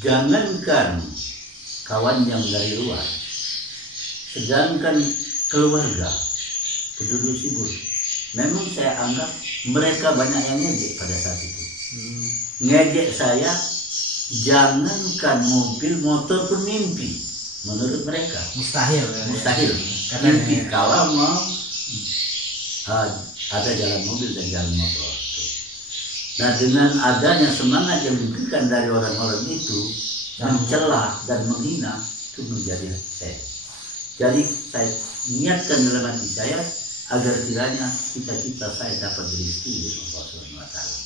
jangankan kawan yang dari luar, sedangkan keluarga penduduk Sibur, memang saya anggap mereka banyak yang ngejek pada saat itu. Ngejek saya, jangankan mobil, motor pun mimpi. Menurut mereka mustahil. Mimpi kalau mau ada jalan mobil dan jalan motor. Nah, dengan adanya semangat yang diberikan dari orang-orang itu, mencela dan menghina, itu menjadi saya. Jadi saya niatkan dalam hati saya agar kiranya cita-cita saya dapat dirizki oleh Allah Subhanahu wa Ta'ala.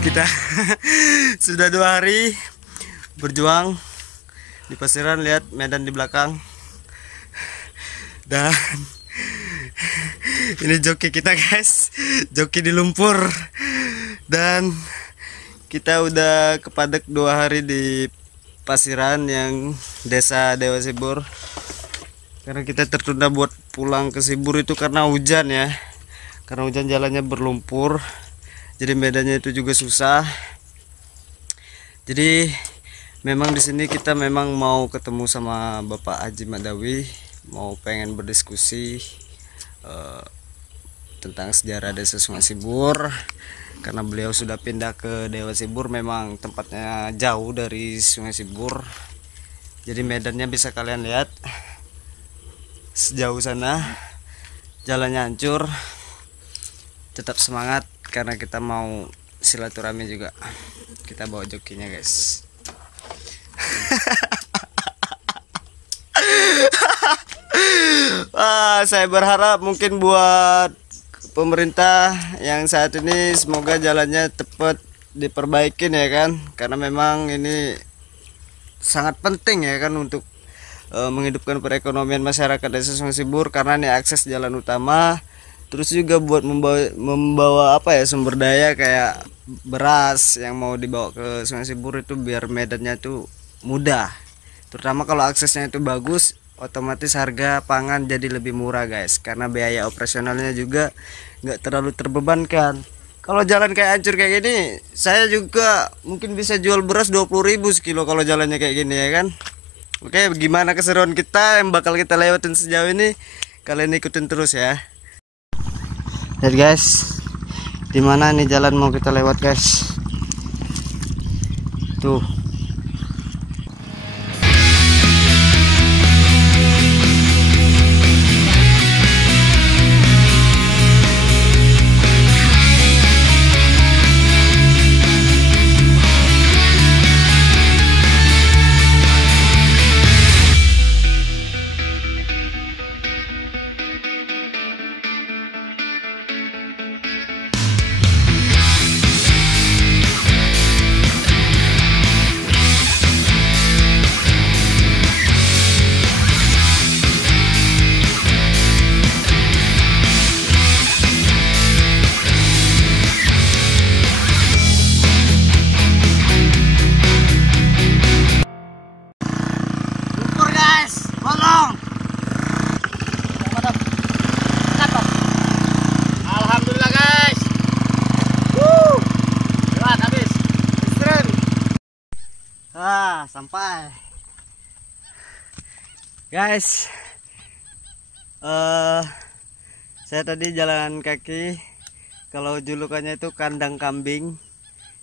Kita sudah 2 hari berjuang di Pasiran. Lihat medan di belakang. Dan ini joki kita guys, joki di lumpur. Dan kita udah kepadek 2 hari di Pasiran yang desa Dewa Sibur. Karena kita tertunda buat pulang ke Sibur itu karena hujan ya. Karena hujan jalannya berlumpur. Jadi medannya itu juga susah. Jadi memang di sini kita memang mau ketemu sama Bapak Haji Madawi, mau pengen berdiskusi tentang sejarah desa Sungai Sibur. Karena beliau sudah pindah ke Dewa Sibur, memang tempatnya jauh dari Sungai Sibur. Jadi medannya bisa kalian lihat. sejauh sana. Jalannya hancur. Tetap semangat karena kita mau silaturahmi juga. Kita bawa jokinya guys. Saya berharap mungkin buat pemerintah yang saat ini semoga jalannya cepat diperbaikin ya kan, karena memang ini sangat penting ya kan untuk menghidupkan perekonomian masyarakat Desa Sungai Sibur, karena ini akses jalan utama. Terus juga buat membawa apa ya, sumber daya kayak beras yang mau dibawa ke Sungai Sibur itu biar medannya itu mudah. Terutama kalau aksesnya itu bagus, otomatis harga pangan jadi lebih murah guys, karena biaya operasionalnya juga nggak terlalu terbebankan. Kalau jalan kayak hancur kayak gini, saya juga mungkin bisa jual beras 20.000 sekilo kalau jalannya kayak gini ya kan. Oke, gimana keseruan kita yang bakal kita lewatin sejauh ini? Kalian ikutin terus ya. Lihat guys, dimana nih jalan mau kita lewat guys? Tuh. Alhamdulillah guys. Lewat habis. Sampai. Guys. Saya tadi jalan kaki. Kalau julukannya itu kandang kambing.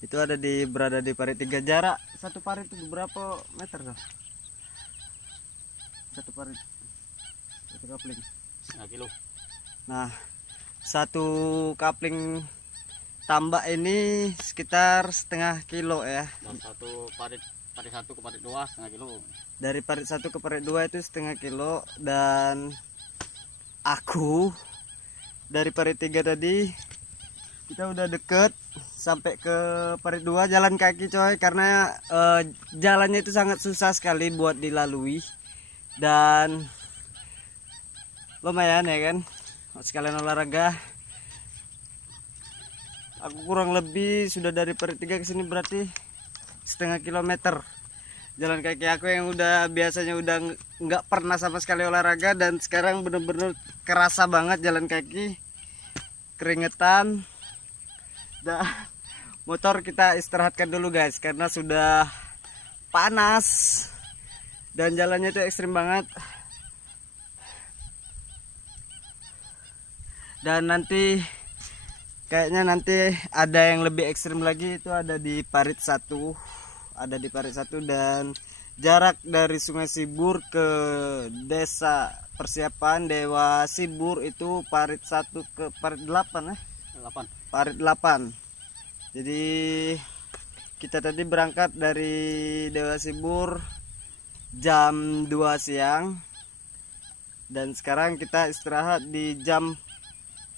Itu ada berada di parit 3. Jarak satu parit itu berapa meter tuh? Satu parit. Satu kapling. 1 kilo. Nah, satu kapling tambak ini sekitar setengah kilo ya. Dan satu parit 1 ke parit 2 setengah kilo. Dari parit 1 ke parit 2 itu setengah kilo. Dan aku dari parit 3 tadi kita udah deket sampai ke parit 2 jalan kaki coy, karena jalannya itu sangat susah sekali buat dilalui dan lumayan ya kan, sekalian olahraga. Aku kurang lebih sudah dari parit 3 ke sini berarti setengah kilometer jalan kaki aku yang udah biasanya udah nggak pernah sama sekali olahraga, dan sekarang bener-bener kerasa banget jalan kaki, keringetan. Dan motor kita istirahatkan dulu guys karena sudah panas dan jalannya itu ekstrim banget. Dan nanti kayaknya nanti ada yang lebih ekstrim lagi, itu ada di parit 1. Ada di parit 1 dan jarak dari Sungai Sibur ke Desa Persiapan Dewa Sibur itu parit 1 ke parit 8 ya. 8. Parit 8. Jadi kita tadi berangkat dari Dewa Sibur jam 2 siang dan sekarang kita istirahat di jam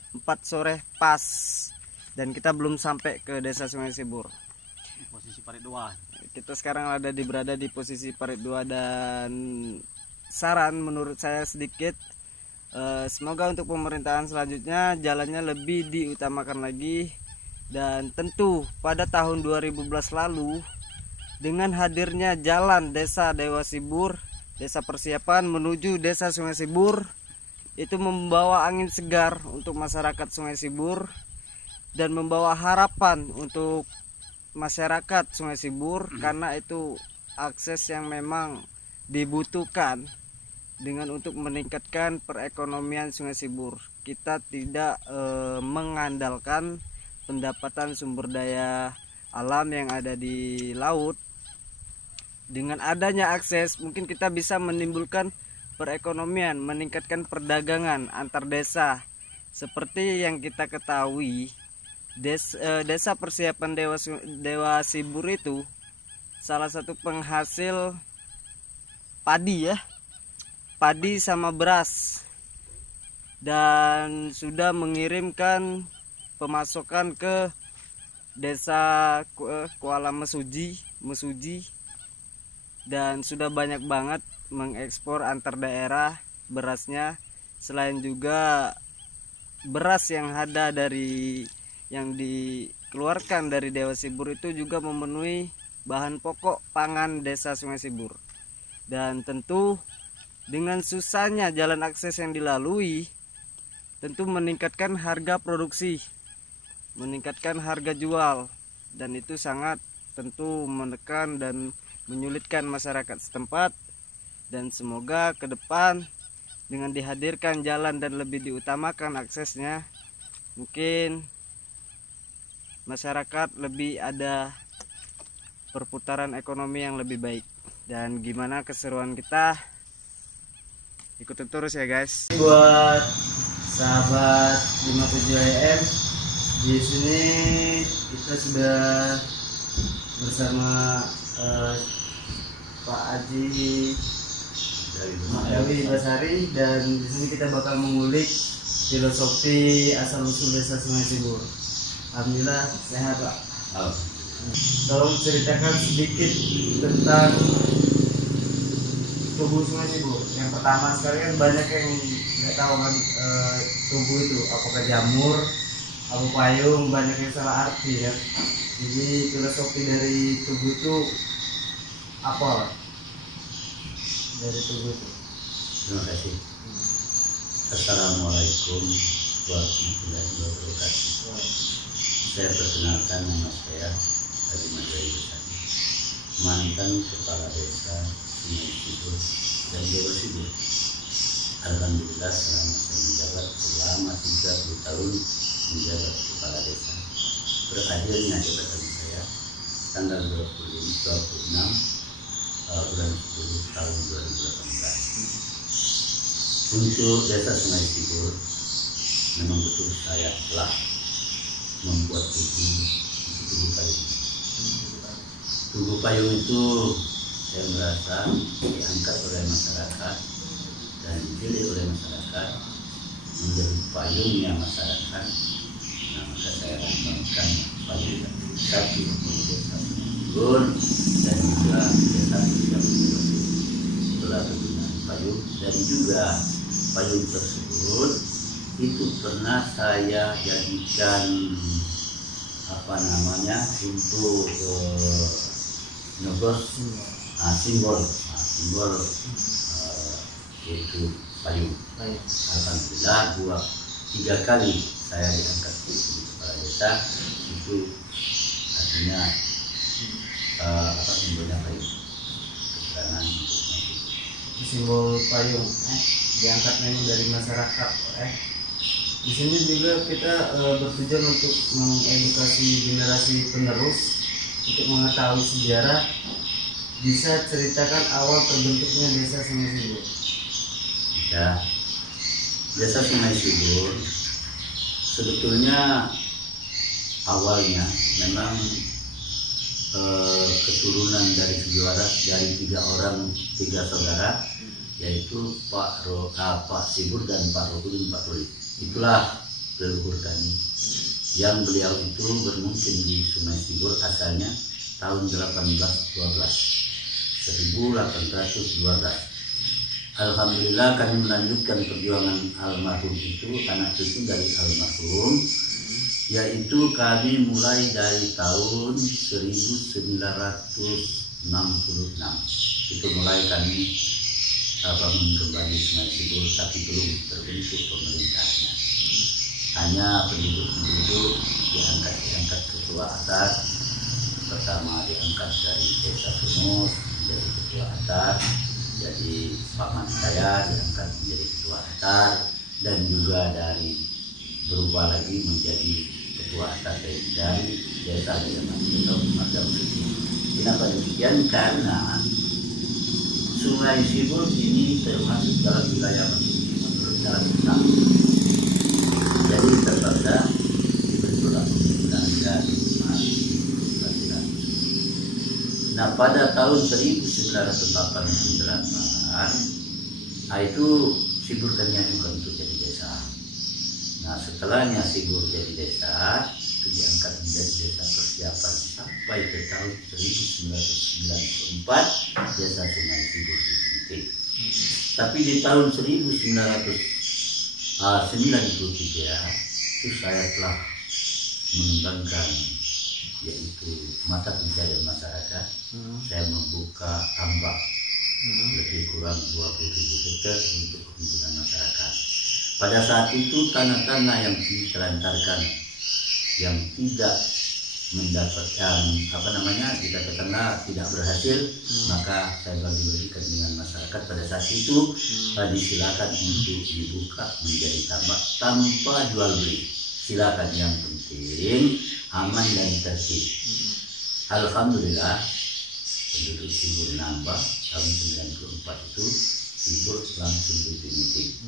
4 sore pas, dan kita belum sampai ke Desa Sungai Sibur. Posisi parit 2. Kita sekarang berada di posisi parit 2 dan saran menurut saya sedikit, semoga untuk pemerintahan selanjutnya jalannya lebih diutamakan lagi. Dan tentu pada tahun 2011 lalu dengan hadirnya jalan Desa Dewa Sibur, Desa Persiapan menuju Desa Sungai Sibur, itu membawa angin segar untuk masyarakat Sungai Sibur dan membawa harapan untuk masyarakat Sungai Sibur, karena itu akses yang memang dibutuhkan dengan untuk meningkatkan perekonomian Sungai Sibur. Kita tidak mengandalkan pendapatan sumber daya alam yang ada di laut. Dengan adanya akses mungkin kita bisa menimbulkan perekonomian, meningkatkan perdagangan antar desa. Seperti yang kita ketahui, desa persiapan Dewa Sibur itu salah satu penghasil padi ya, padi sama beras, dan sudah mengirimkan pemasukan ke desa Kuala Mesuji, dan sudah banyak banget mengekspor antar daerah berasnya. Selain juga beras yang ada yang dikeluarkan dari Dewa Sibur itu juga memenuhi bahan pokok pangan desa Sungai Sibur. Dan tentu dengan susahnya jalan akses yang dilalui, tentu meningkatkan harga produksi, meningkatkan harga jual, dan itu sangat tentu menekan dan menyulitkan masyarakat setempat. Dan semoga ke depan dengan dihadirkan jalan dan lebih diutamakan aksesnya, mungkin masyarakat lebih ada perputaran ekonomi yang lebih baik. Dan gimana keseruan kita, ikutin terus ya guys. Buat sahabat 57 AM, di sini kita sudah bersama Pak Haji Dewi Basari, dan di sini kita bakal mengulik filosofi asal usul desa Sungai Sibur. Alhamdulillah sehat Pak. Tolong ceritakan sedikit tentang tubuh Sungai Sibur. Yang pertama sekali kan banyak yang nggak tahu kan tubuh itu apakah jamur, apa payung, banyak yang salah arti ya. Jadi filosofi dari tubuh itu apa? Dari tubuh itu. Terima kasih. Assalamualaikum warahmatullahi wabarakatuh. Saya perkenalkan, nama saya Haji Madai Basari, mantan kepala desa Sungai Sibur dan Dewa Sibur. Alhamdulillah selama saya menjabat selama 30 tahun menjabat kepala desa, berakhirnya jabatan saya tanggal 26 bulan 10 tahun 2018. Untuk desa Sungai Sibur, memang betul saya telah membuat tubuh payung. Tubuh payung itu saya merasa diangkat oleh masyarakat dan dipilih oleh masyarakat menjadi payungnya masyarakat. Nah, maka saya lambangkan payung satu untuk desa Sibur dan juga desa Sibur. Itulah penggunaan payung, dan juga payung tersebut itu pernah saya jadikan untuk nyoblos simbol yaitu payung. Alhamdulillah 2-3 kali saya diangkat jadi kepala desa, itu artinya simbolnya payung, keterangan untuk simbol payung diangkat memang dari masyarakat. Di sini juga kita bertujuan untuk mengedukasi generasi penerus untuk mengetahui sejarah. Bisa ceritakan awal terbentuknya desa Sungai Sibur? Ya, desa Sungai Sibur sebetulnya awalnya memang keturunan dari tiga saudara, yaitu Pak Sibur dan Pak Rokudin Pak Tuli. Itulah leluhur kami, yang beliau itu bermukim di Sungai Sibur asalnya tahun 1812. Alhamdulillah kami melanjutkan perjuangan almarhum itu, anak cucu dari almarhum, yaitu kami mulai dari tahun 1966. Itu mulai kami bangun kembali Sungai Sibur, tapi belum terbentuk pemerintahnya. Hanya penduduk-penduduk diangkat ketua adat. Pertama diangkat dari desa Sunus menjadi ketua adat, jadi paman saya diangkat menjadi ketua adat, dan juga dari berubah lagi menjadi ketua adat dari desa yang masih tahu macam itu. Kenapa demikian? Karena Sungai Sibur ini termasuk dalam wilayah menurut dalam Islam. Jadi terpaksa dibentuklah pemerintahan dari Paciran. Nah, pada tahun 1988 itu Sibur kan diajukan untuk jadi desa. Nah, setelahnya Sibur jadi desa, itu diangkat menjadi desa persiapan sampai ke tahun 1994 desa Sungai Sibur dibentuk. Tapi di tahun 1993 itu saya telah mengembangkan yaitu mata pencarian masyarakat. Saya membuka tambak lebih kurang 20.000 hektar untuk kepentingan masyarakat. Pada saat itu tanah-tanah yang ditelantarkan yang tidak mendapatkan kita katakanlah tidak berhasil, maka saya bagi-bagikan dengan masyarakat. Pada saat itu disilakan untuk dibuka menjadi tambak tanpa jual beli. Silakan, yang penting aman dan tertib. Alhamdulillah penduduk Sibur nambah. Tahun 94 itu Sibur langsung definitif.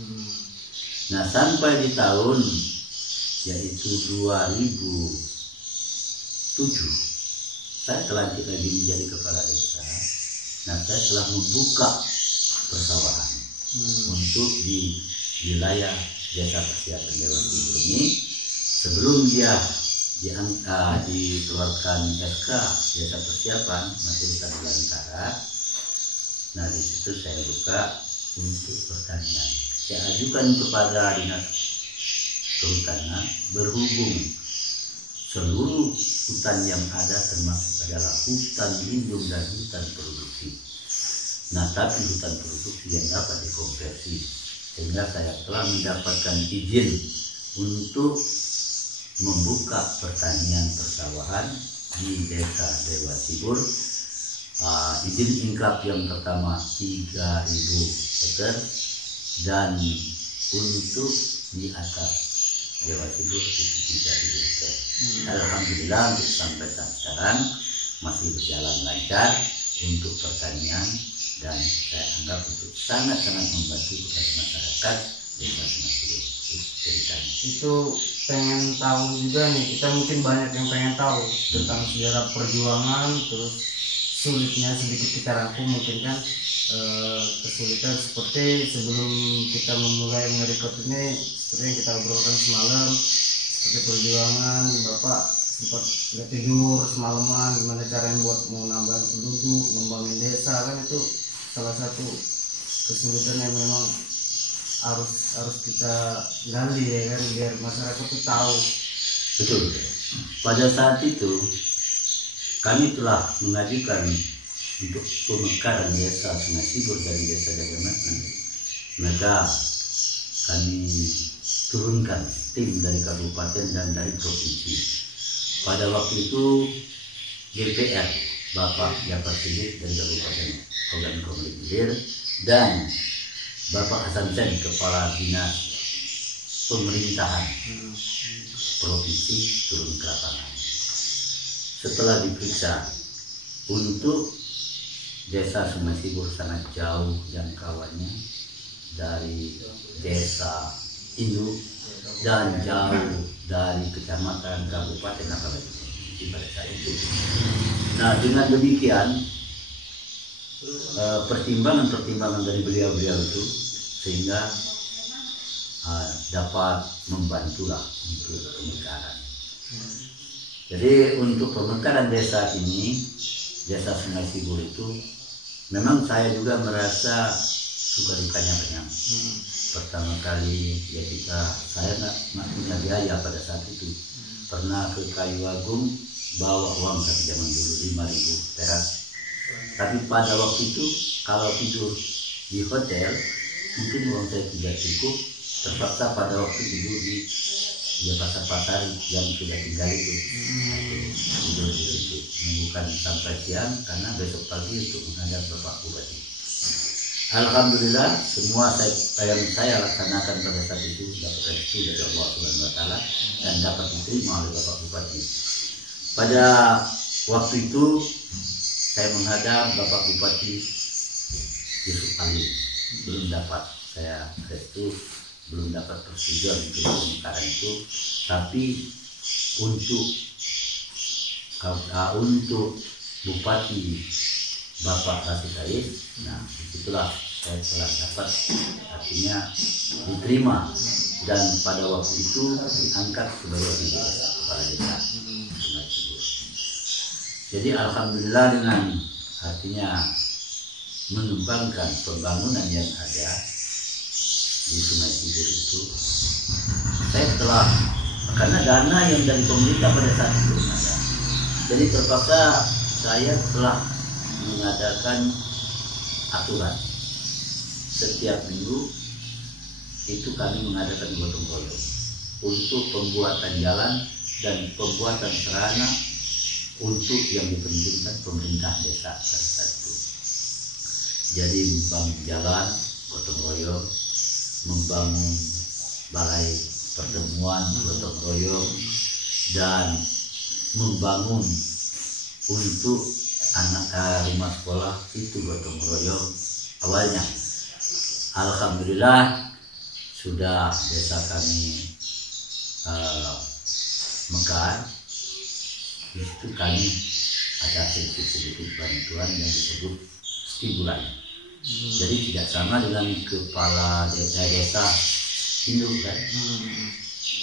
Nah, sampai di tahun yaitu 2007 saya telah lagi menjadi kepala desa. Nah, saya telah membuka persawahan untuk di wilayah desa persiapan Dewa Sibur ini. Sebelum dia dikeluarkan SK desa persiapan masih hutan belantara. Nah, di situ saya buka untuk pertanian. Saya ajukan kepada dinas kehutanan, berhubung seluruh hutan yang ada termasuk adalah hutan lindung dan hutan produksi. Nah, tapi hutan produksi yang dapat dikonversi, sehingga saya telah mendapatkan izin untuk membuka pertanian persawahan di desa Dewa Sibur. Izin ingkap yang pertama 3.000 hektar, dan untuk di atas Dewa Sibur itu 3.000 hektar. Alhamdulillah untuk sampai saat sekarang masih berjalan lancar untuk pertanian, dan saya anggap untuk sangat-sangat membantu kepada masyarakat desa Sungai Sibur. Ceritanya itu pengen tahu juga nih, kita mungkin banyak yang pengen tahu tentang sejarah perjuangan, terus sulitnya sedikit kita rangkum mungkin kan. Kesulitan seperti sebelum kita memulai nge-record ini, seperti yang kita obrolkan semalam, seperti perjuangan Bapak sempat nggak tidur semalaman, gimana caranya buat mau nambahin penduduk, ngembangin desa, kan itu salah satu kesulitan yang memang harus kita gali ya kan, biar masyarakat itu tahu. betul. Pada saat itu kami telah mengajukan untuk pemekaran desa Sungai Sibur dari desa Dagamatan. Maka kami turunkan tim dari kabupaten dan dari provinsi. Pada waktu itu DPR Bapak Jafar Siddiq dari Kabupaten Kogan Komering Ilir dan Bapak Hasan Sen Kepala Dinas Pemerintahan Provinsi turun ke lapangan. Setelah diperiksa, untuk desa Sungai Sibur sangat jauh jangkauannya dari desa induk dan jauh dari kecamatan, kabupaten, apalagi pada saat itu. Nah, dengan demikian pertimbangan dari beliau-beliau itu sehingga dapat membantulah untuk pemekaran. Jadi untuk pemekaran desa ini, desa Sungai Sibur itu, memang saya juga merasa suka dukanya banyak. Pertama kali ya saya nggak punya biaya pada saat itu. Pernah ke Kayu Agung bawa uang tapi zaman dulu 5.000 perak. Tapi pada waktu itu kalau tidur di hotel mungkin uang saya tidak cukup. Terpaksa pada waktu tidur di pasar-pasar yang sudah tinggal itu. Tidur di situ, bukan sampai siang karena besok pagi untuk menghadap Bapak Bupati. Alhamdulillah semua yang saya laksanakan pada saat itu dapat restu dari Allah Subhanahu wa Ta'ala dan dapat diterima oleh Bapak Bupati. Pada waktu itu saya menghadap Bapak Bupati Yusuf Ali belum dapat, saya restu belum dapat persetujuan untuk pemekaran itu, tapi untuk Bupati Bapak Rasid Ais, nah disitulah saya telah dapat, artinya diterima, dan pada waktu itu diangkat sebagai wakil kepala desa Sungai Cibur. Jadi alhamdulillah dengan artinya mengembangkan pembangunan yang ada di Sungai Cibur itu, saya telah, karena dana yang dari pemerintah pada saat itu ada, jadi terpaksa saya telah mengadakan aturan setiap minggu itu kami mengadakan gotong royong untuk pembuatan jalan dan pembuatan sarana untuk yang dipentingkan pemerintah desa pada saat itu. Jadi membangun jalan gotong royong, membangun balai pertemuan gotong royong, dan membangun untuk anak rumah sekolah itu gotong royong awalnya. Alhamdulillah sudah desa kami mekar. Itu kami ada sedikit bantuan yang disebut stimulan. Jadi tidak sama dengan kepala desa induk kan.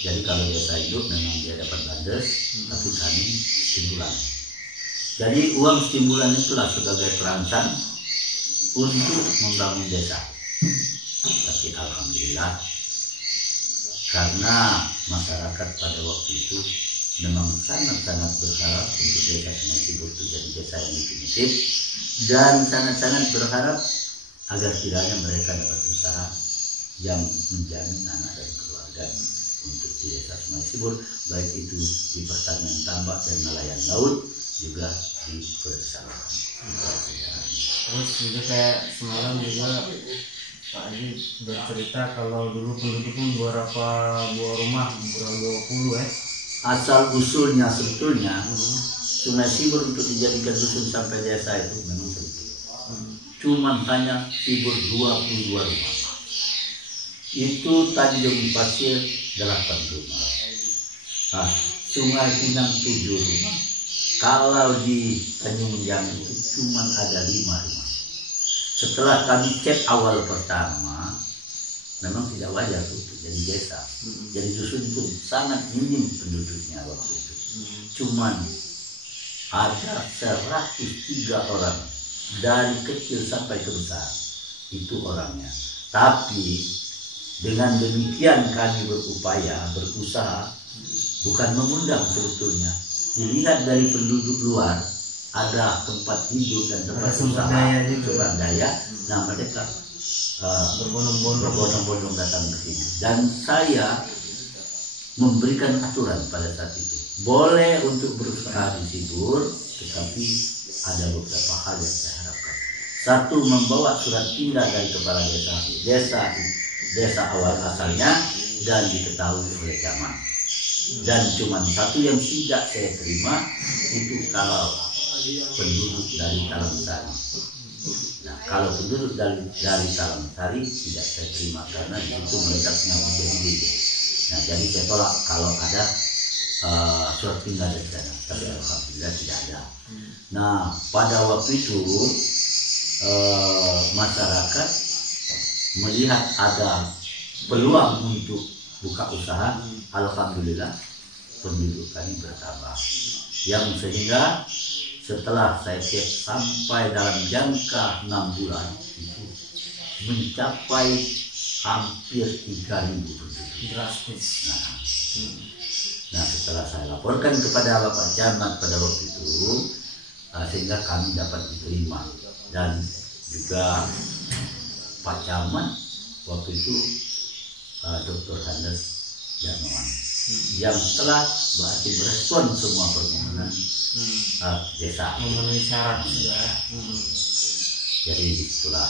Jadi kalau desa induk memang dia dapat bandes, tapi kami stimulan. Jadi uang stimulan itulah sebagai perangsang untuk membangun desa. Tapi alhamdulillah karena masyarakat pada waktu itu memang sangat-sangat berharap untuk desa Sungai Cibur itu jadi desa yang definitif, dan sangat-sangat berharap agar kiranya mereka dapat usaha yang menjamin anak dan keluarga untuk di desa Sungai Cibur, baik itu di pertanian tambak dan nelayan laut, juga di persawahan. Terus juga kayak semalam juga Pak Haji bercerita kalau dulu penduduknya berapa buah rumah, berapa 20 ya. Asal usulnya sebetulnya Sungai Cibur untuk dijadikan dusun sampai desa itu memang sedikit. Cuman hanya Cibur 22 rumah. Itu Tanjung Pasir 8 rumah. Nah, Sungai Pinang 7 rumah. Kalau di Tanjung Menjangan itu cuma ada 5 rumah. Setelah kami cek awal pertama, memang tidak wajar untuk jadi desa. Jadi dusun itu sangat minim penduduknya waktu itu. Cuman ada 103 orang dari kecil sampai ke besar itu orangnya. Tapi dengan demikian kami berusaha bukan mengundang sebetulnya. Dilihat dari penduduk luar ada tempat hidup dan tempat usaha, sumber daya. Nah mereka berbondong-bondong datang ke sini, dan saya memberikan aturan pada saat itu boleh untuk berusaha di Cibur, tetapi ada beberapa hal yang saya harapkan. Satu, membawa surat pindah dari kepala desa awal asalnya dan diketahui oleh camat. Dan cuma satu yang tidak saya terima itu kalau penduduk dari Talang-Sari. Nah, kalau penduduk dari Talang-Sari tidak saya terima karena itu meletaknya menjadi. Nah, jadi saya tolak kalau ada surat pindah dari sana. Tapi alhamdulillah tidak ada. Nah, pada waktu itu masyarakat melihat ada peluang untuk buka usaha. Alhamdulillah penduduk kami bertambah, yang sehingga setelah saya cek sampai dalam jangka 6 bulan itu mencapai hampir 3.000 penduduk. Drastis. Nah, setelah saya laporkan kepada Bapak Camat pada waktu itu, sehingga kami dapat diterima, dan juga Pak Camat waktu itu Dr. Handes Darmawan yang telah berarti merespon semua permohonan desa memenuhi syarat sudah. Jadi itulah.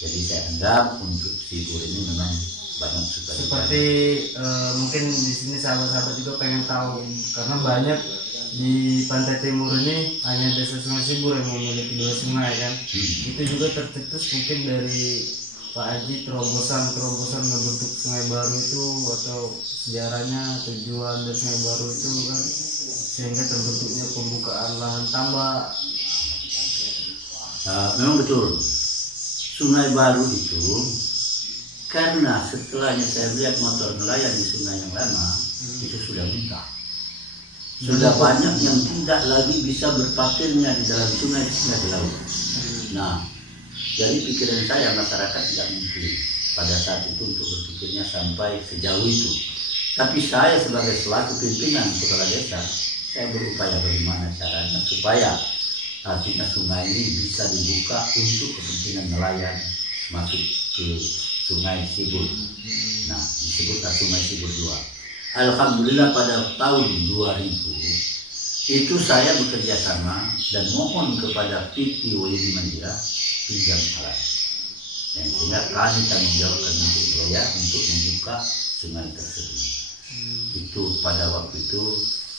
Jadi saya anggap untuk Cibur ini memang banyak sekali. Seperti mungkin di sini sahabat-sahabat juga pengen tahu, karena banyak di pantai timur ini hanya desa Sungai Sibur yang memiliki 2 sungai kan. Itu juga tercetus mungkin dari Pak Haji terobosan membentuk sungai baru itu, atau sejarahnya tujuan dari sungai baru itu kan, sehingga terbentuknya pembukaan lahan tambak. Memang betul, sungai baru itu karena setelahnya saya lihat motor nelayan di sungai yang lama itu sudah muntah. Sudah banyak yang tidak lagi bisa berpakainya di dalam sungai di laut. Nah, jadi pikiran saya masyarakat tidak mungkin pada saat itu untuk berpikirnya sampai sejauh itu. Tapi saya sebagai selaku pimpinan kepala desa, saya berupaya bagaimana caranya supaya artinya sungai ini bisa dibuka untuk kepentingan nelayan masuk ke Sungai Sibur. Nah, disebutlah Sungai Sibur 2. Alhamdulillah pada tahun 2000 itu saya bekerja sama dan mohon kepada PT Wili Mandira pinjam alat. Dan sehingga kami tanggung jawabkan untuk biaya untuk membuka sungai tersebut. Itu pada waktu itu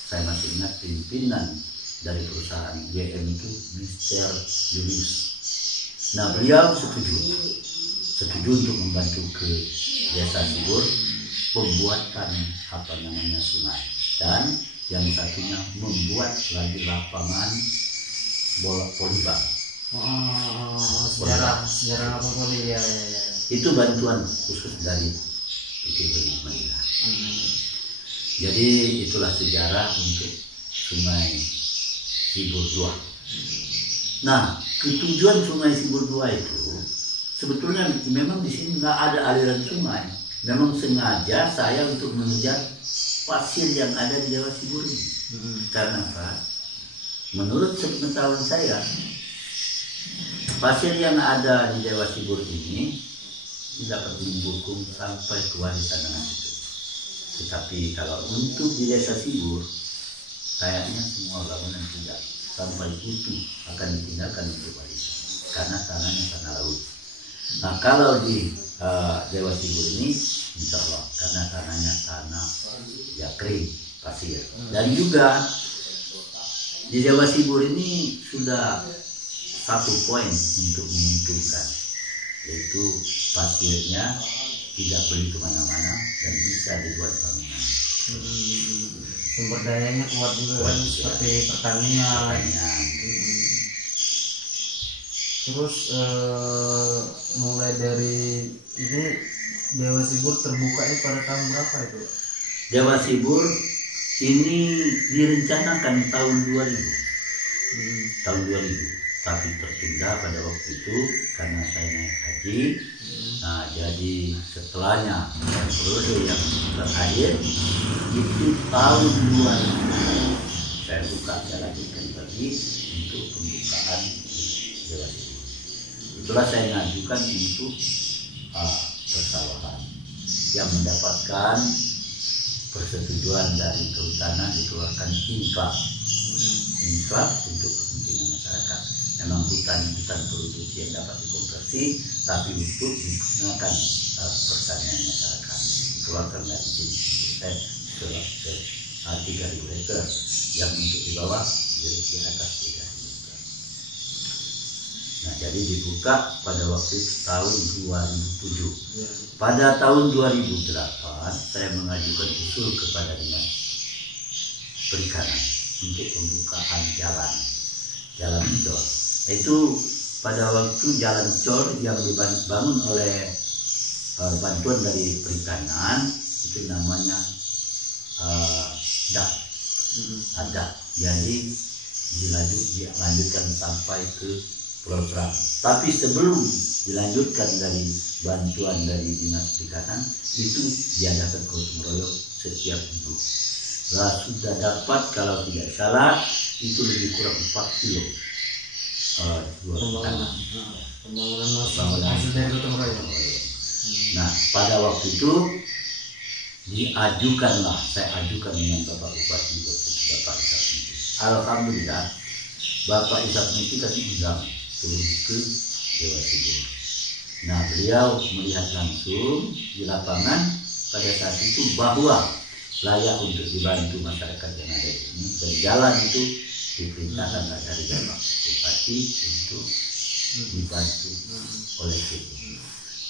saya masih ingat pimpinan dari perusahaan GM itu Mr. Julius. Nah, beliau setuju untuk membantu ke Desa Sibur pembuatan sungai, dan yang satunya membuat lagi lapangan bola volleyball. Sejarah apa voli ya. Itu bantuan khusus dari PT Mandira. Jadi itulah sejarah untuk Sungai Sibur 2. Nah, tujuan Sungai Sibur 2 itu sebetulnya memang di sini nggak ada aliran sungai. Memang sengaja saya untuk mengejar pasir yang ada di Jawa Sibur ini. Karena apa? Menurut sepengetahuan saya, pasir yang ada di Jawa Sibur ini dapat mendukung sampai ke warisan itu. Tetapi kalau untuk di Desa Sibur, kayaknya semua bangunan tidak sampai utuh akan ditinggalkan untuk warisan. Karena tanahnya tanah laut. Nah, kalau di Jawa Sibur ini insya Allah karena tanahnya tanah ya kering, pasir. Dan juga di Jawa Sibur ini sudah satu poin untuk menguntungkan, yaitu pasirnya tidak beli kemana-mana dan bisa dibuat bangunan. Sumber dayanya kuat juga, seperti pertanian. Terus mulai dari ini Dewa Sibur terbukanya pada tahun berapa itu? Dewa Sibur ini direncanakan tahun 2000. Tahun 2000, tapi tertunda pada waktu itu karena saya naik haji. Nah, jadi setelahnya periode yang terakhir itu tahun 2000 saya buka, saya lanjutkan lagi untuk pembukaan Dewa Sibur. Itulah saya ngajukan untuk persawahan yang mendapatkan persetujuan dari kehutanan, dikeluarkan infak untuk kepentingan masyarakat. Memang hutan produksi yang dapat dikonversi, tapi untuk digunakan pertanian masyarakat dikeluarkan dari sini. Saya 3.000 hektar yang untuk di bawah, di atas 3.000 hektar. Nah, jadi dibuka pada waktu tahun 2007. Pada tahun 2008 saya mengajukan usul kepada Dinas Perikanan untuk pembukaan jalan cor. Itu pada waktu jalan cor yang dibangun oleh bantuan dari perikanan, itu namanya ada. Jadi dilanjutkan sampai ke Pulau Terang. Tapi sebelum dilanjutkan dari bantuan dari Dinas Perikanan, itu diadakan gotong royong setiap minggu. Lah sudah dapat kalau tidak salah itu lebih kurang 4 kilo pembangunan. Nah, pada waktu itu saya ajukan dengan Bapak Bupati Bapak Ishak Miki. Alhamdulillah Bapak Ishak Miki kasih undang turun ke Dewa Sibur. Nah, beliau melihat langsung di lapangan pada saat itu bahwa layak untuk dibantu masyarakat yang ada di sini, dan jalan itu diperintahkan dari Bapak Bupati untuk dibantu oleh PT.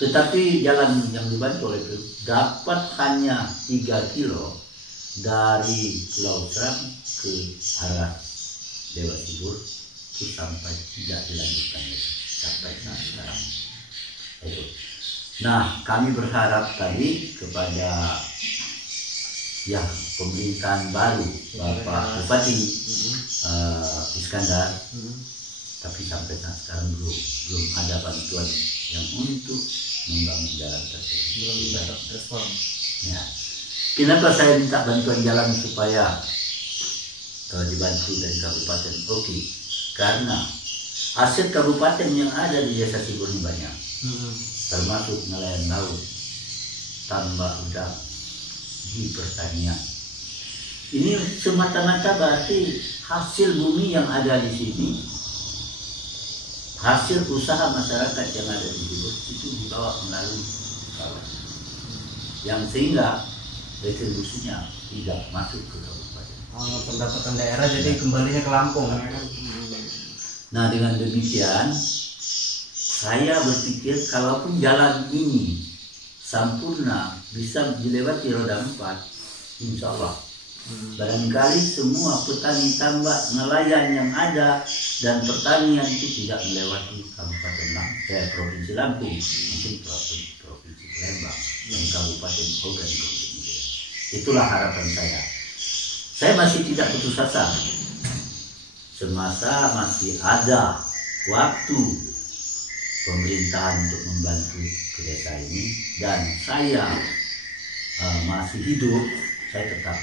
Tetapi jalan yang dibantu oleh PT dapat hanya 3 kilo dari Pulau Seram ke arah Dewa Sibur itu sampai tidak dilanjutkan sampai saat sekarang. Itu. Nah, kami berharap tadi kepada ya pemerintahan baru Bapak Bupati Iskandar, tapi sampai saat sekarang belum ada bantuan yang untuk membangun jalan tersebut. Belum dapat respon. Ya. Kenapa saya minta bantuan jalan supaya dibantu dari kabupaten? Oke, karena aset kabupaten yang ada di Desa Sibur ini banyak, termasuk nelayan laut, tambak udang, di pertanian. Ini semata-mata berarti hasil bumi yang ada di sini, hasil usaha masyarakat yang ada di Sibur itu dibawa melalui kawasan, yang sehingga retribusinya tidak masuk ke kabupaten. Pendapatan daerah jadi kembalinya ke Lampung. Nah, dengan demikian saya berpikir kalaupun jalan ini sampurna bisa dilewati roda 4, insya Allah barangkali semua petani tambak nelayan yang ada dan pertanian itu tidak melewati Kabupaten Lampung, Provinsi Lampung, mungkin Provinsi Palembang dan Kabupaten Ogan. Itulah harapan saya. Saya masih tidak putus asa. Semasa masih ada waktu pemerintahan untuk membantu ke desa ini dan saya masih hidup, saya tetap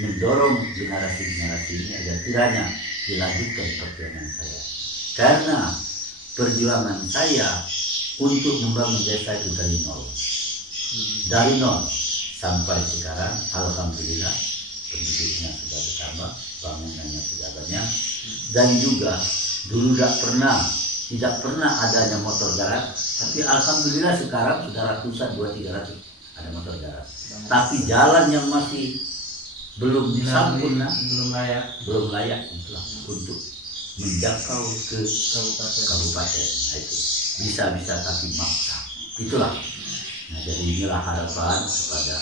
mendorong generasi-generasi ini agar kiranya dilanjutkan perjuangan saya. Karena perjuangan saya untuk membangun desa itu dari nol. Dari nol sampai sekarang, alhamdulillah penduduknya sudah bertambah, bangunannya sudah banyak, dan juga dulu tidak pernah adanya motor darat, tapi alhamdulillah sekarang sudah ratusan, 200-300 ada motor darat. Tapi jalan yang masih belum sempurna, belum layak itulah untuk menjangkau ke kabupaten. Nah, itu bisa tapi maksa. Itulah. Nah, jadi inilah harapan kepada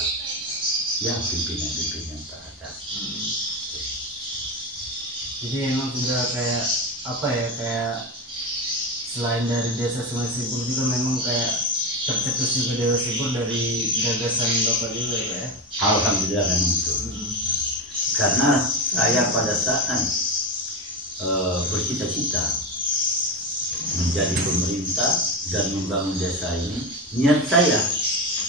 yang pimpinan teratas. Jadi emang sudah kayak apa ya, kayak selain dari desa Sungai Sibur juga memang kayak tercetus juga Dewa Sibur dari gagasan Bapak juga ya. Alhamdulillah memang itu. Karena saya pada saat bercita-cita menjadi pemerintah dan membangun desa ini, niat saya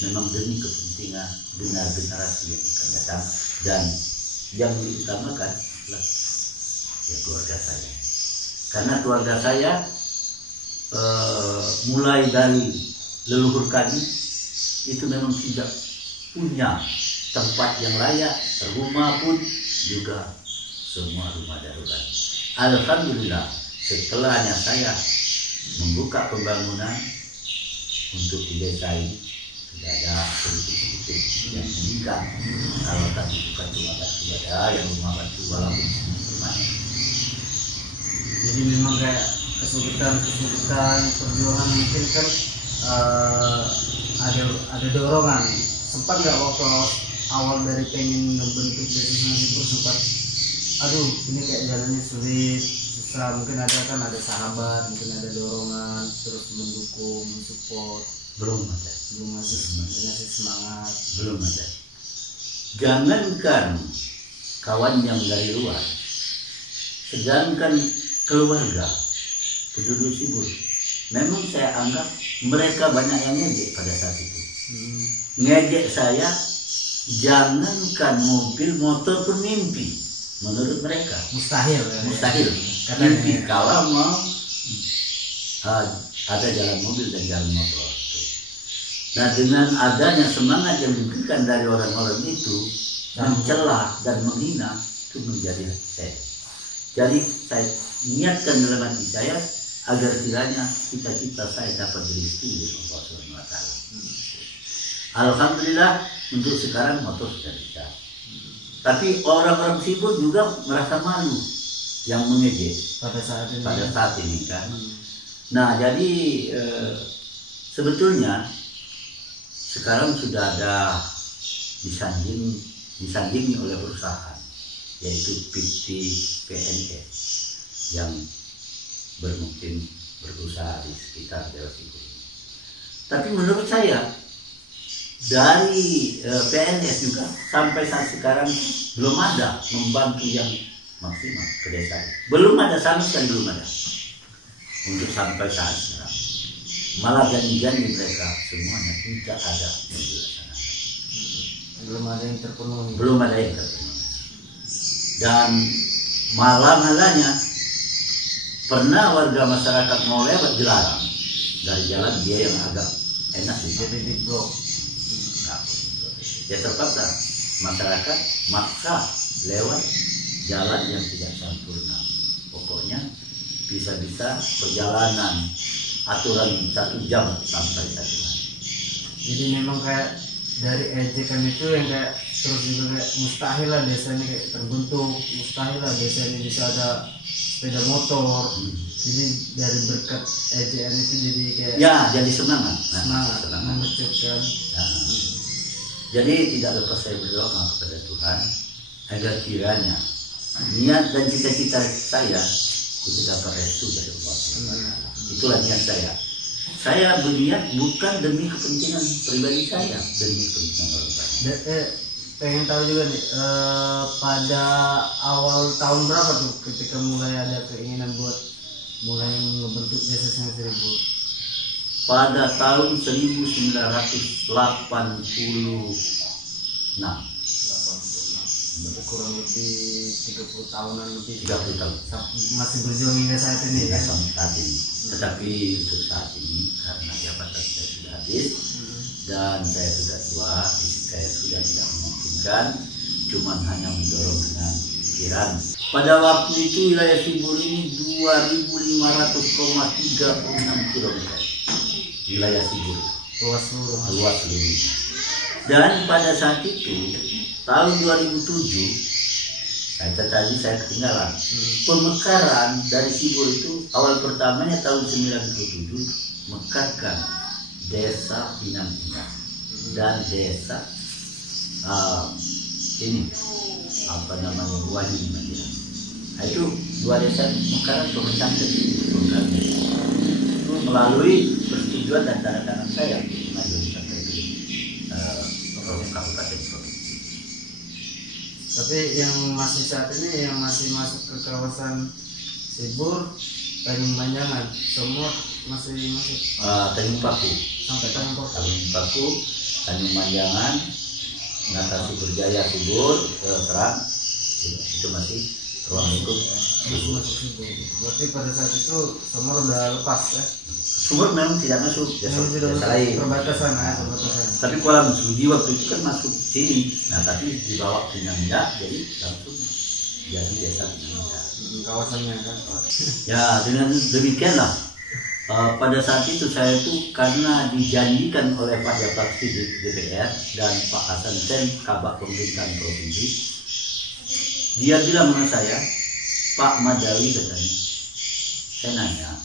memang demi kepentingan generasi yang akan datang, dan yang diutamakan adalah ya keluarga saya. Karena keluarga saya mulai dari leluhur kami itu memang tidak punya tempat yang layak, rumah pun juga semua rumah darurat. Alhamdulillah setelahnya saya membuka pembangunan untuk di desa ini sudah ada sedikit-sedikit yang meningkat. Kalau tadi bukan rumah batu, ada yang rumah batu walaupun permanen. Jadi memang kayak kesulitan perjuangan mungkin kan ada dorongan. Sempat nggak waktu awal dari pengen membentuk desa Sungai Sibur, sempat aduh ini kayak jalannya sulit, susah, mungkin ada sahabat, mungkin ada dorongan terus mendukung, mensupport? Belum ada. Masih semangat. Belum ada. Jangankan kawan yang dari luar, sedangkan keluarga penduduk Sibur, memang saya anggap mereka banyak yang ngejek pada saat itu. Ngejek saya, jangankan mobil, motor pun mimpi. Menurut mereka mustahil. Mimpi kalau mau ada jalan mobil dan jalan motor. Nah, dengan adanya semangat yang diberikan dari orang-orang itu, mencela dan menghina, itu menjadi saya. Jadi saya niatkan dalam hati saya agar kiranya cita-cita saya dapat direstui oleh Allah Subhanahu wa Ta'ala. Alhamdulillah untuk sekarang motor sudah bisa, Tapi orang-orang sibuk juga merasa malu yang mengejek pada saat ini kan. Nah jadi sebetulnya sekarang sudah ada disandingi oleh perusahaan, yaitu PT PNS yang bermungkin berusaha di sekitar Dewa Sibur ini. Tapi menurut saya dari PNS juga sampai saat sekarang belum ada membantu yang maksimal ke desa. Belum ada, sama sekali belum ada untuk sampai saat sekarang. Malah janji-janji mereka semuanya tidak ada yang dilaksanakan. Belum ada yang terpenuhi. Belum ada yang terpenuhi. Dan malah-malahnya pernah warga masyarakat mau lewat dilarang dari jalan dia yang agak enak jadi di blok. Nah, ya terpaksa masyarakat maksa lewat jalan yang tidak sempurna. Pokoknya bisa-bisa perjalanan aturan 1 jam sampai 1 hari. Jadi memang kayak dari ejekan itu yang kayak terus juga kayak mustahil lah desa ini kayak terbentuk, mustahil lah desa ini bisa ada sepeda motor. Jadi dari berkat ejekan itu jadi kayak ya jadi semangat mengecutkan. Jadi tidak lepas saya berdoa kepada Tuhan agar kiranya niat dan cita-cita saya itu dapat restu dari Allah. Itulah niat saya. Saya berniat bukan demi kepentingan pribadi saya, demi kepentingan orang lain. Pengen tahu juga nih, pada awal tahun berapa tuh ketika mulai ada keinginan buat mulai membentuk desa Sungai Seribu? Pada tahun 1986. Kurang lebih 30 tahunan lebih. 30 tahun. Masih berjuang hingga saat ini ya? Sampai saat ini. Tetapi untuk saat ini karena jabatan saya sudah habis dan saya sudah tua, saya sudah tidak memungkinkan, cuman hanya mendorong dengan pikiran. Pada waktu itu wilayah Sibur ini 2.500,36 km. Wilayah Sibur. Luas seluruhnya. Dan pada saat itu tahun 2007 tadi saya ketinggalan. Pemekaran dari Sibur itu awal pertamanya tahun 97 mekarkan desa Pinang-Pinang dan desa Wali Madinah. Nah, itu 2 desa mekaran pemecahan itu melalui persetujuan dan tanda tangan saya mengajukan sampai ke kabupaten provinsi. Tapi yang masih saat ini yang masih masuk ke kawasan Sibur, Tanjung Panjangan, semua masih masuk. Tanjung Paku sampai Tanjung Paku, Tanjung Panjangan, Ngatasi Berjaya Sibur, Terang, itu masih ruang lingkup Sibur. Berarti pada saat itu Sumur udah lepas ya? Sumur memang tidak masuk, desa lain. Perbatasan. Tapi Kuala Sudi waktu itu kan masuk sini. Nah tapi dibawa ke Nyanda, jadi langsung jadi desa Nyanda. Kawasannya kan? Ya dengan demikianlah. Pada saat itu saya itu karena dijanjikan oleh Pak Japaksi DPR dan Pak Hasan Sen Kabak Pemerintahan Provinsi, dia bilang sama saya, Pak Madawi katanya, saya nanya,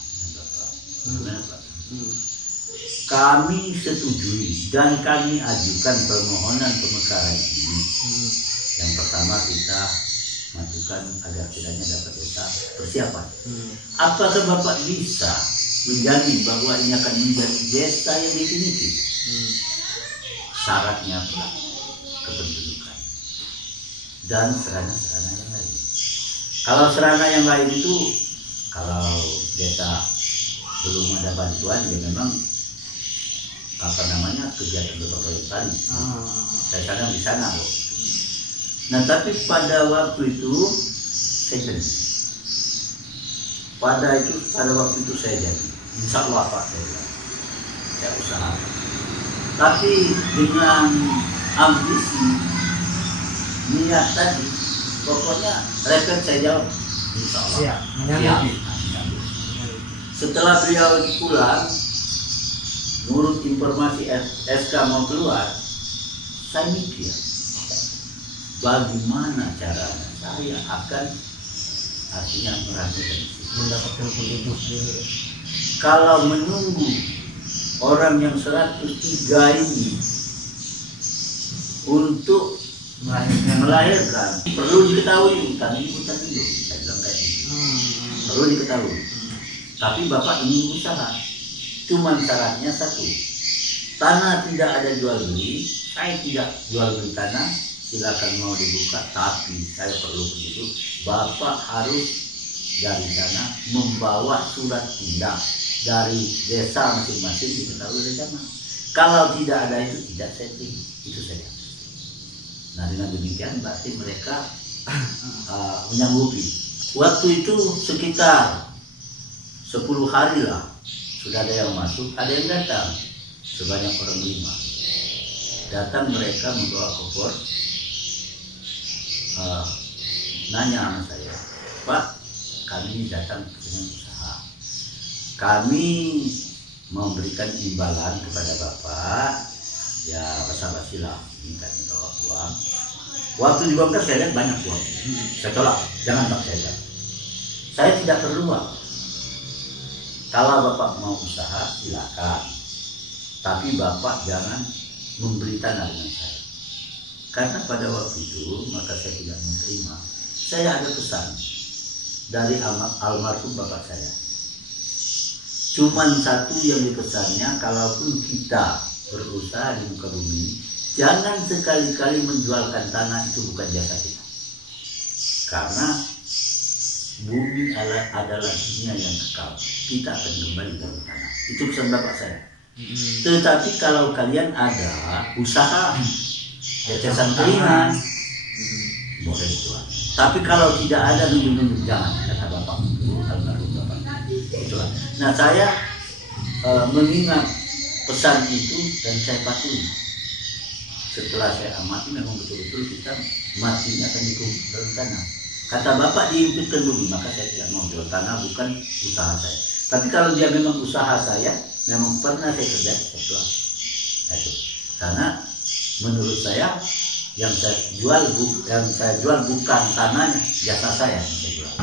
kami setujui dan kami ajukan permohonan pemekaran ini. Yang pertama kita majukan agar kiranya dapat desa persiapan. Apakah Bapak bisa menjamin bahwa ini akan menjadi desa yang definitif? Syaratnya adalah kependudukan dan serana-serana yang lain. Kalau serana yang lain itu, kalau desa belum ada bantuan, ya memang kegiatan berbagai tadi. Saya kadang di sana loh. Nah tapi pada waktu itu saya jadi. Pada waktu itu saya jadi. Insya Allah Pak, saya usaha. Tapi dengan ambisi, niat tadi, pokoknya rekan saya jawab. Insya Allah. Siap. Setelah beliau pulang, menurut informasi SK mau keluar, saya mikir bagaimana caranya saya akan artinya merasakan mendapatkan penduduk kalau menunggu orang yang 103 ini untuk melahirkan perlu diketahui tadi saya bilang kayak gitu. Perlu diketahui. Tapi Bapak ingin usaha, cuman syaratnya satu, tanah tidak ada jual beli, saya tidak jual beli tanah, silakan mau dibuka, tapi saya perlu penduduk. Bapak harus dari sana membawa surat pindah dari desa masing-masing diketahui oleh jamaah. Kalau tidak ada itu tidak setting, itu saja. Nah dengan demikian berarti mereka menyanggupi. Waktu itu sekitar 10 hari lah sudah ada yang masuk, ada yang datang sebanyak orang 5. Datang mereka membawa koper, nanya sama saya, Pak, kami datang dengan usaha, kami memberikan imbalan kepada Bapak, ya basa-basi lah, minta uang. Waktu dibongkar saya lihat banyak uang, saya tolak, jangan Pak, saya tidak perlu uang. Kalau Bapak mau usaha silakan, tapi Bapak jangan memberi tanah dengan saya. Karena pada waktu itu maka saya tidak menerima. Saya ada pesan dari almarhum Bapak saya. Cuman satu yang dipesannya, kalaupun kita berusaha di muka bumi, jangan sekali-kali menjualkan tanah, itu bukan jasa kita. Karena bumi adalah dunia yang kekal. Kita akan kembali ke tanah. Itu pesan Bapak saya. Tetapi kalau kalian ada usaha, yayasan keringan, boleh jual. Tapi kalau tidak ada, nunjuk-nunjuk jangan, kata Bapak. Itulah. Nah saya mengingat pesan itu dan saya patuhi. Setelah saya amati, memang betul-betul kita matinya akan dikubur dalam tanah. Kata Bapak dihimpitkan bumi, maka saya tidak mau jual tanah, bukan usaha saya. Tapi kalau dia memang usaha saya, memang pernah saya kerja, saya jual. Itu. Karena menurut saya yang saya jual bukan tanahnya, jasa saya yang saya jual.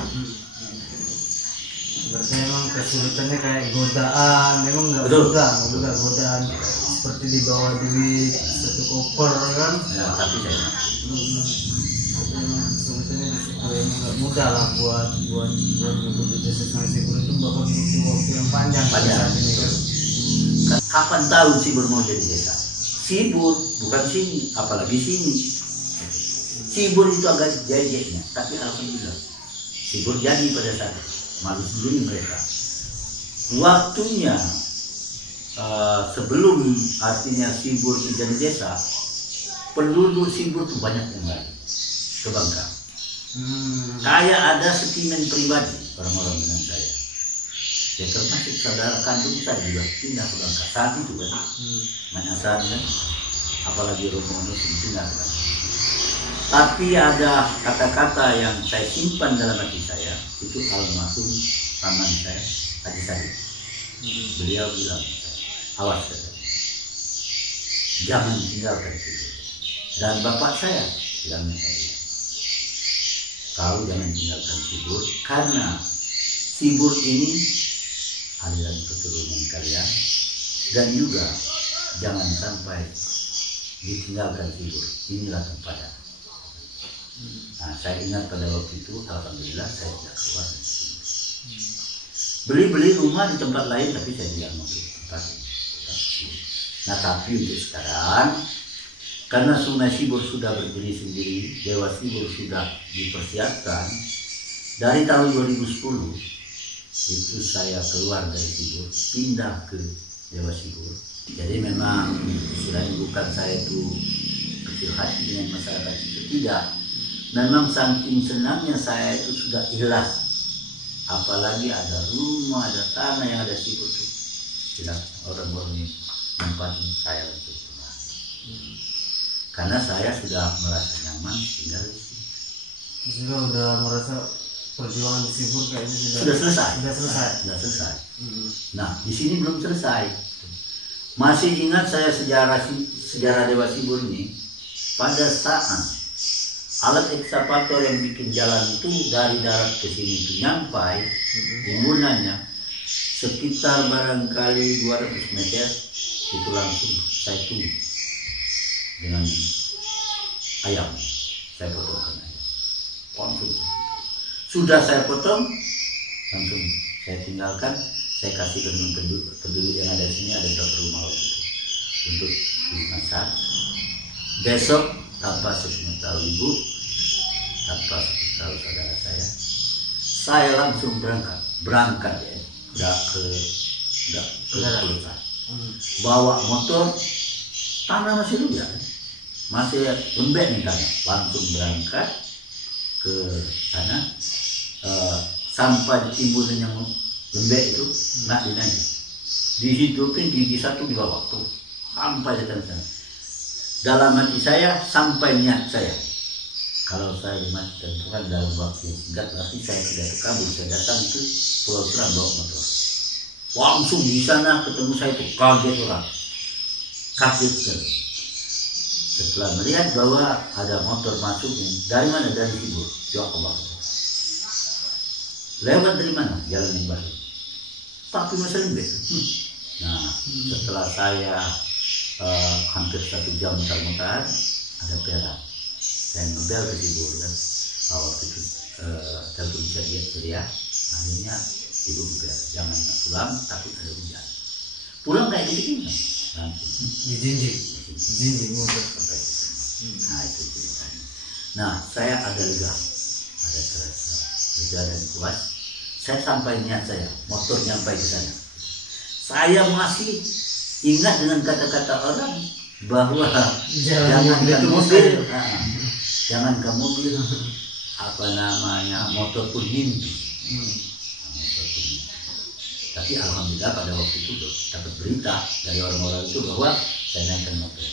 Berarti memang kesulitannya kayak godaan, memang nggak mudah godaan seperti di bawah duit satu koper kan? Ya, tapi saya kesulitannya di situ nggak mudah lah buat ngebut desa Sungai Sibur itu bakal butuh waktu yang panjang saat ini kan. Kapan tahu Sibur mau jadi desa? Sibur bukan sini, apalagi sini. Sibur itu agak jajeknya, tapi alhamdulillah Sibur jadi pada saat itu. Malu sendiri mereka. Waktunya sebelum artinya Sibur jadi desa, penduduk Sibur itu banyak yang lari ke Bangka. Saya ada sentimen pribadi orang-orang dengan saya. Ya termasuk saudara kandung saya juga pindah ke Bangka saat itu kan. Manyasan kan, apalagi Romono pindah ke Bangka. Tapi ada kata-kata yang saya simpan dalam hati saya, itu almarhum paman saya, Haji Sari. Beliau bilang, awas saja, jangan tinggalkan Sibur. Dan bapak saya bilangnya tadi, kau jangan tinggalkan Sibur, karena Sibur ini aliran keturunan kalian, dan juga jangan sampai ditinggalkan Sibur, inilah tempatnya. Nah, saya ingat pada waktu itu, alhamdulillah saya tidak keluar dari sini. Beli rumah di tempat lain, tapi saya tidak mau di tempat ini. Nah, tapi untuk sekarang, karena Sungai Sibur sudah berdiri sendiri, Dewa Sibur sudah dipersiapkan, dari tahun 2010 itu saya keluar dari Sibur, pindah ke Dewa Sibur. Jadi memang istilahnya bukan saya itu kecil hati dengan masyarakat itu, tidak. Memang saking senangnya saya itu sudah ikhlas, apalagi ada rumah, ada tanah yang ada Sibur itu. Tidak orang-orang ini mempatin saya untuk rumah. Karena saya sudah merasa nyaman tinggal di sini. Sudah merasa perjuangan di Sibur kayaknya sudah selesai. Sudah selesai. Nah, di sini belum selesai. Masih ingat saya sejarah Dewa Sibur ini pada saat alat ekskavator yang bikin jalan itu dari darat ke sini itu nyampai timbunannya sekitar barangkali 200 meter itu langsung saya tumbuk dengan ayam, saya potongkan ayam langsung. Sudah saya potong langsung saya tinggalkan, saya kasih ke penduduk yang ada di sini, ada dokter rumah waktu itu untuk dimasak. Besok tanpa sepengetahuan ibu, tanpa sepengetahuan saudara saya langsung berangkat ya, nggak ke perusahaan. Bawa motor, tanah masih luas, masih lembek nih tanah, langsung berangkat ke sana. Sampai di timbunan yang lembek itu nggak dinaik, dihidupin gigi satu di bawah tuh sampai di sana. Dalam hati saya sampai niat saya, kalau saya dimatikan Tuhan dalam waktu yang singkat berarti saya tidak terkabul. Saya datang ke Pulau Seram bawa motor, langsung di sana ketemu saya itu kaget orang, kaget sekali. Setelah melihat bahwa ada motor masuk dari mana, dari Sibur, Jawa Barat. Lewat dari mana? Jalan yang baru. Tapi masih lembek. Nah, setelah saya hampir 1 jam muter-muter, ada perak. Saya ngebel ke Sibur kan. Waktu itu telepon ceria. Akhirnya ibu ngebel, jangan pulang, takut ada hujan. Pulang kayak gitu langsung. Dijinjing motor sampai ke sini. Nah itu ceritanya. Nah saya ada lega, ada terasa lega dan puas. Saya sampai niat saya, motor nyampai ke sana. Saya masih ingat dengan kata-kata orang bahwa jangankan mobil, jangankan mobil, apa namanya, motor pun mimpi. Tapi alhamdulillah pada waktu itu dapat berita dari orang-orang itu bahwa saya naikkan motor.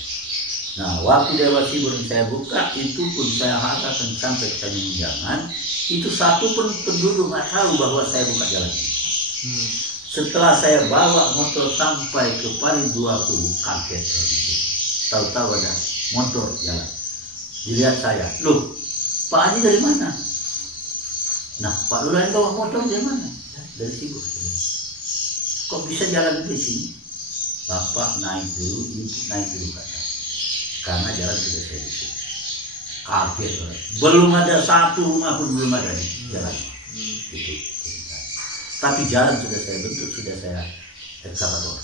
Nah waktu Dewa Sibur saya buka, itu pun saya harapkan sampai ke Tanjung, itu satu pun penduduk nggak tahu bahwa saya buka jalan. Setelah saya bawa motor sampai ke Paling 20, kaget. Tahu-tahu ada motor jalan. Dilihat saya, loh Pak Haji dari mana? Nah Pak Lurah bawa motor dari mana? Dari Sibur. Kok bisa jalan di sini? Bapak naik dulu, ibu naik dulu kata. Karena jalan sudah saya ditutup. Kaget orang. Belum ada satu rumah pun belum ada di jalan. Itu. Tapi jalan sudah saya bentuk, sudah saya ekskavator.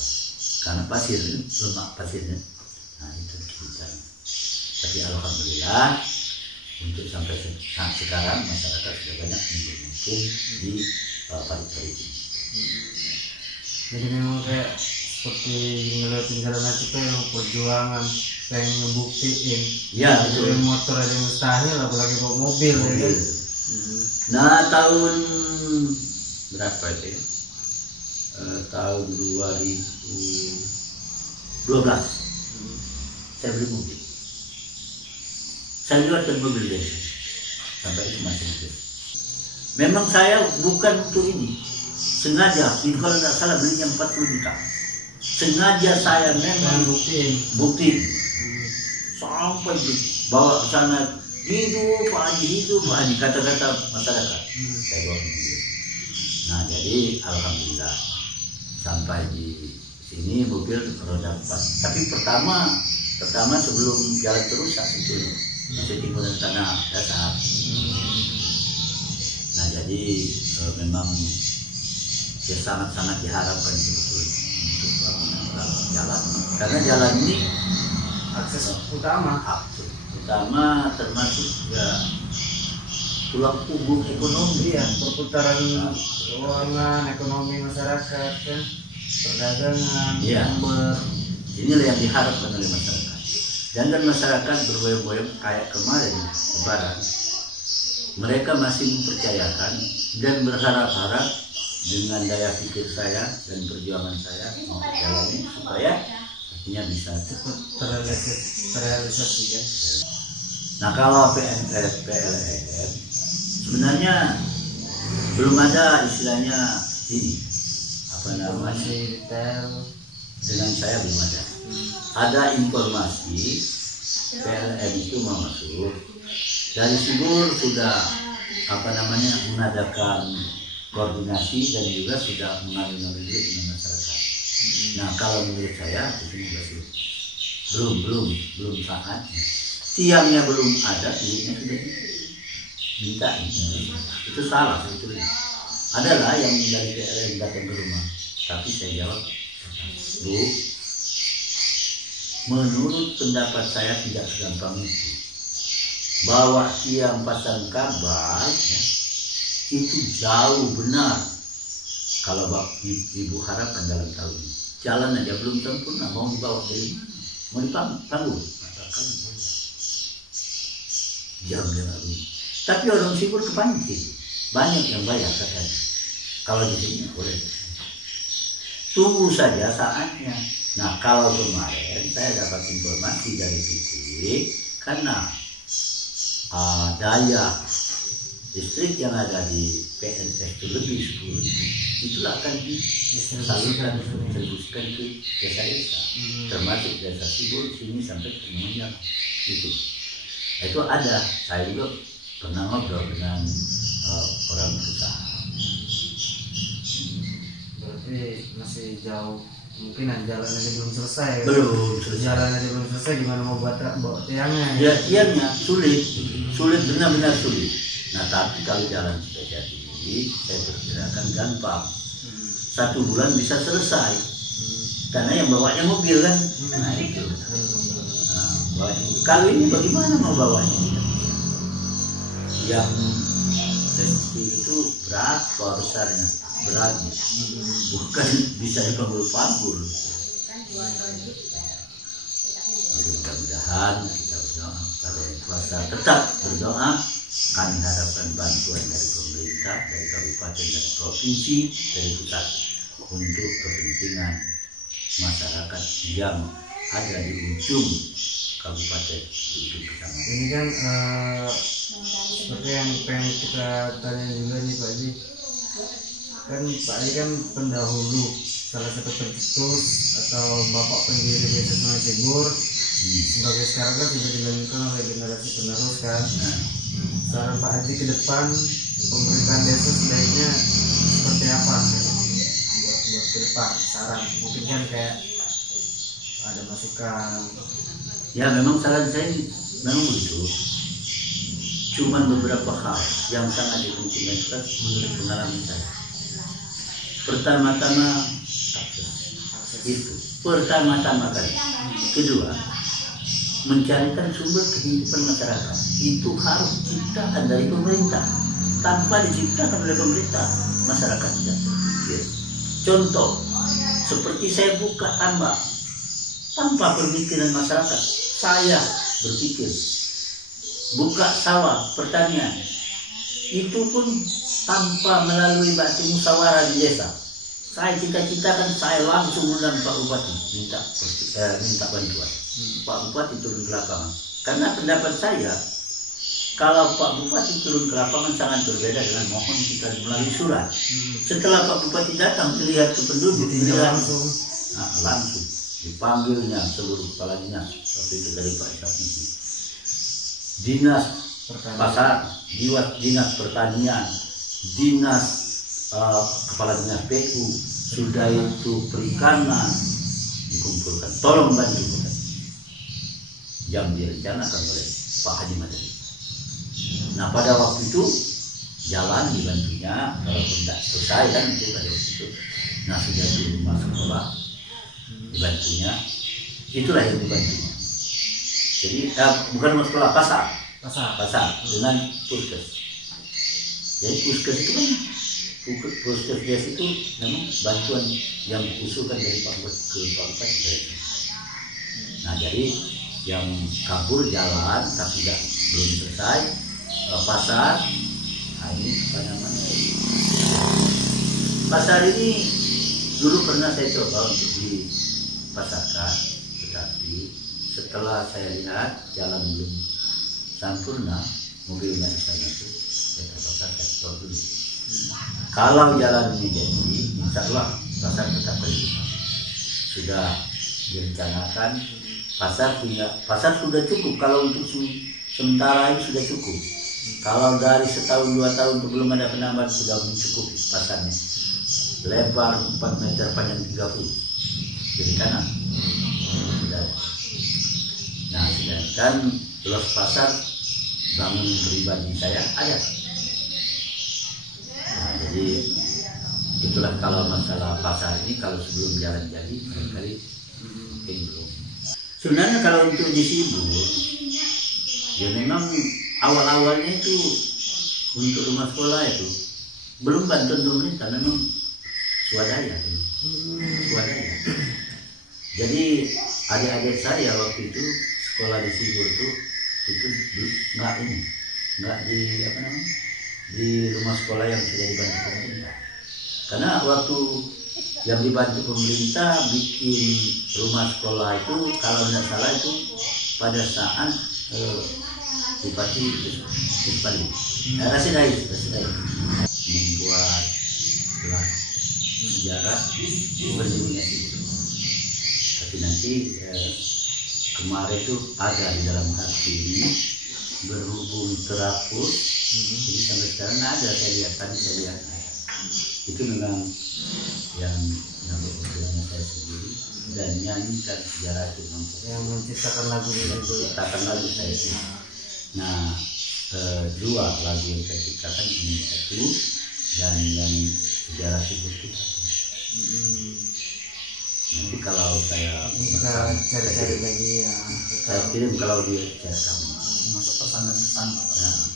Karena pasir, lemak pasirnya. Nah itu ceritanya. Tapi alhamdulillah untuk sampai saat sekarang masyarakat sudah banyak mungkin di parit-parit ini. Jadi memang kayak seperti ngeliatin jalan itu kayak perjuangan, pengen ngebuktiin. Ya betul. Motor aja mustahil, apalagi bawa mobil. Ya kan? Nah tahun berapa itu ya? Tahun 2012 saya beli mobil. Saya jualkan mobil deh. Sampai itu masih mobil. Memang saya bukan untuk ini. Sengaja, itu kalau tidak salah belinya 40 juta. Sengaja saya memang buktiin. Sampai bawa ke sana, hidup Pak Haji, hidup Pak Haji, kata-kata masyarakat. Saya bawa mobil. Nah jadi alhamdulillah sampai di sini mobil roda 4. Tapi pertama sebelum jalan terusak itu masih timbunan tanah dasar. Nah jadi memang ya sangat-sangat diharapkan sebetulnya untuk bangunan jalan, karena jalan ini akses utama termasuk ya tulang punggung ekonomi, ya perputaran keuangan ekonomi masyarakat kan, perdagangan, sumber. Inilah yang diharapkan oleh masyarakat. Jangan masyarakat berboyong-boyong kayak kemarin Lebaran, mereka masih mempercayakan dan berharap-harap dengan daya pikir saya dan perjuangan saya menjalani supaya artinya bisa cepat terrealisasi ya. Nah kalau PNS, PLN sebenarnya belum ada istilahnya ini apa namanya detail, dengan saya belum ada. Ada informasi PLN itu mau masuk, Dari Sibur sudah mengadakan koordinasi dan juga sudah mengambil duit dengan masyarakat. Nah kalau menurut saya itu masih belum saatnya. Siangnya belum ada, duitnya sudah minta. Itu salah sebetulnya. Adalah yang dari PLN datang ke rumah, tapi saya jawab, Bu, menurut pendapat saya tidak segampang itu. Bawa tiang pasang kabel ya, itu jauh benar. Kalau ibu harapkan dalam tahun ini, jalan aja belum sempurna, mau dibawa dari mana? Mau dipanggul? Katakan jam lalu. Tapi orang Sibur kepancing, banyak yang bayar katanya. Kalau di sini boleh. Tunggu saja saatnya. Nah kalau kemarin saya dapat informasi dari titik, karena daya listrik yang ada di PNS itu lebih 10.000, itulah akan disalurkan distribusikan ke desa-desa, termasuk desa Sibur sini sampai ke Menjang itu ada. Saya juga pernah ngobrol dengan orang berusaha. Berarti masih jauh, mungkin jalan aja belum selesai. Jalan aja belum selesai, gimana mau bawa tiangnya? Ya tiangnya sulit benar-benar sulit. Nah tapi kalau jalan sudah jadi, saya perkirakan gampang. 1 bulan bisa selesai. Karena yang bawanya mobil kan. Nah itu. Kalau ini bagaimana mau bawanya? Yang itu berapa besarnya? Beratnya. Bukan bisa dipanggul-panggul. Jadi mudah-mudahan kita berdoa pada yang puasa, tetap berdoa. Kami harapkan bantuan dari pemerintah, dari kabupaten dan provinsi, dari pusat untuk kepentingan masyarakat yang ada di ujung kabupaten, ujung kecamatan. Ini kan seperti yang pengen kita tanya juga nih Pak Haji. Kan Pak Haji kan pendahulu, salah satu pencetus atau bapak pendiri Desa Sungai Sibur. Sebagai sekarang kan sudah dilanjutkan oleh generasi penerus kan. Saran Pak Haji ke depan, pemerintahan desa sebaiknya seperti apa buat ke depan? Saran mungkin kan kayak ada masukan. Ya memang saran saya memang begitu. Cuman beberapa hal yang sangat diuntungkan menurut pengalaman saya. Pertama-tama itu, kali. Kedua, mencarikan sumber kehidupan masyarakat itu harus diciptakan dari pemerintah. Tanpa diciptakan oleh pemerintah, masyarakat tidak berpikir. Contoh, seperti saya buka tambak tanpa pemikiran masyarakat, saya berpikir buka sawah pertanian itu pun tanpa melalui batu musyawarah di desa. Saya cita-citakan saya langsung undang Pak Bupati minta bantuan. Pak Bupati turun ke lapangan. Karena pendapat saya, kalau Pak Bupati turun ke lapangan sangat berbeda dengan mohon kita melalui surat. Setelah Pak Bupati datang melihat ke penduduk, langsung dipanggilnya seluruh kepala dinas, waktu itu dari Pak Isapnisi, dinas pasar, dinas pertanian, dinas kepala dinas PU, sudah itu perikanan, dikumpulkan, tolong bantu yang direncanakan oleh Pak Haji Madani. Nah pada waktu itu jalan dibantunya, walaupun tidak selesai kan itu pada waktu itu. Nah sudah itu masuk sekolah dibantunya, itulah yang dibantunya. Jadi bukan masuk sekolah, pasar dengan puskes. Jadi puskes itu kan puskes itu memang bantuan yang diusulkan dari Pak Bupati. Nah jadi yang kabur jalan tapi belum selesai pasar. Nah ini apa namanya? Pasar ini dulu pernah saya coba untuk dipasarkan, tetapi setelah saya lihat jalan belum sempurna, mobilnya di sana itu saya terpaksa stop dulu. Kalau jalan ini jadi, insya Allah pasar tetap berjalan. Sudah direncanakan pasar sudah cukup. Kalau untuk sementara ini sudah cukup. Kalau dari setahun 2 tahun itu belum ada penambahan, sudah mencukupi pasarnya. Lebar 4 meter, panjang 30 jadi kanan. Nah, sedangkan luas pasar bangun pribadi saya ada. Nah, jadi itulah kalau masalah pasar ini, kalau sebelum jalan jadi barangkali mungkin belum. Sebenarnya kalau untuk di Sibur, ya memang awal-awalnya itu untuk rumah sekolah itu belum bantuan pemerintah, memang swadaya. Jadi adik-adik saya waktu itu sekolah di Sibur itu nggak di rumah sekolah yang sudah dibantu pemerintah. Karena waktu yang dibantu pemerintah bikin rumah sekolah itu, kalau tidak salah itu pada saat Bupati Rasidai membuat gelar sejarah berdirinya itu. Tapi nanti kemarin itu ada di dalam hati ini, berhubung terhapus, jadi sampai sekarang ada. Saya lihat itu memang yang berkenan saya sendiri dan nyanyikan sejarah itu, yang menciptakan lagu saya itu. Nah, 2 lagu yang saya ciptakan ini 1, dan yang sejarah itu 1. Nanti kalau saya cari-cari lagi ya, saya kirim kalau dia cari kamu masuk pesan-pesan. Nah,